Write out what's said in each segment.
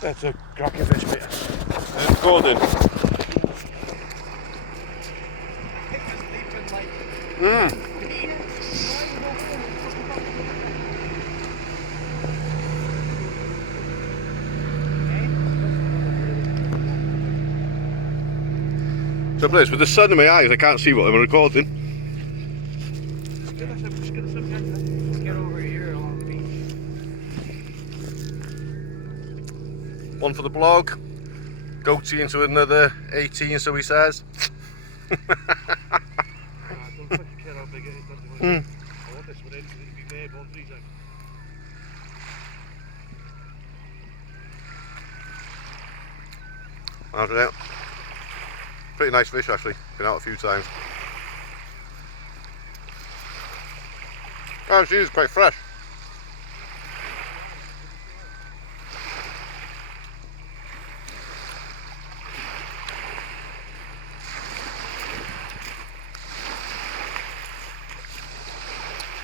That's a cracking fish, mate. Gordon. Trouble is, with the sun in my eyes, I can't see what I'm recording. Get over here along the beach. One for the blog. Goatee into another 18, so he says. Don't touch your kid how big it is. I want this one in, so it'll be made on 3 seconds. How's it out? Pretty nice fish actually, been out a few times. Oh, she is quite fresh.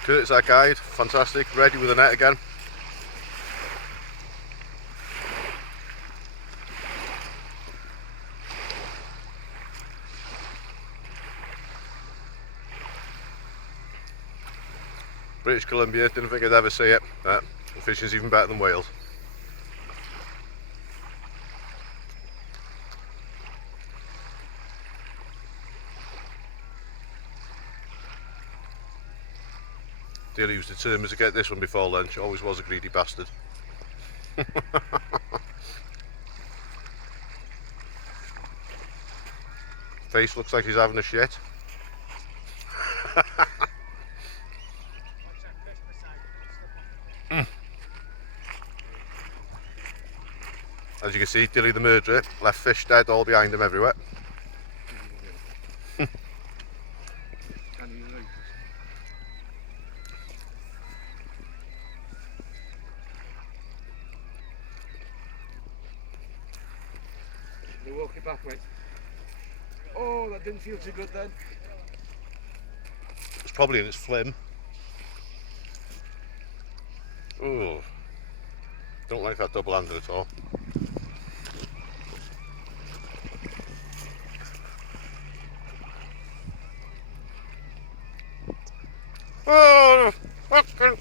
Kurt's our guide, fantastic, ready with the net again. British Columbia, didn't think I'd ever see it, but the fishing's even better than Wales. Dearly was determined to get this one before lunch, always was a greedy bastard. Face looks like he's having a shit. As you can see, Dilly the murderer left fish dead all behind him everywhere. They walk it back, mate. Oh, that didn't feel too good then. It's probably in its flim. Ooh, don't like that double-handed at all. Oh, fucking.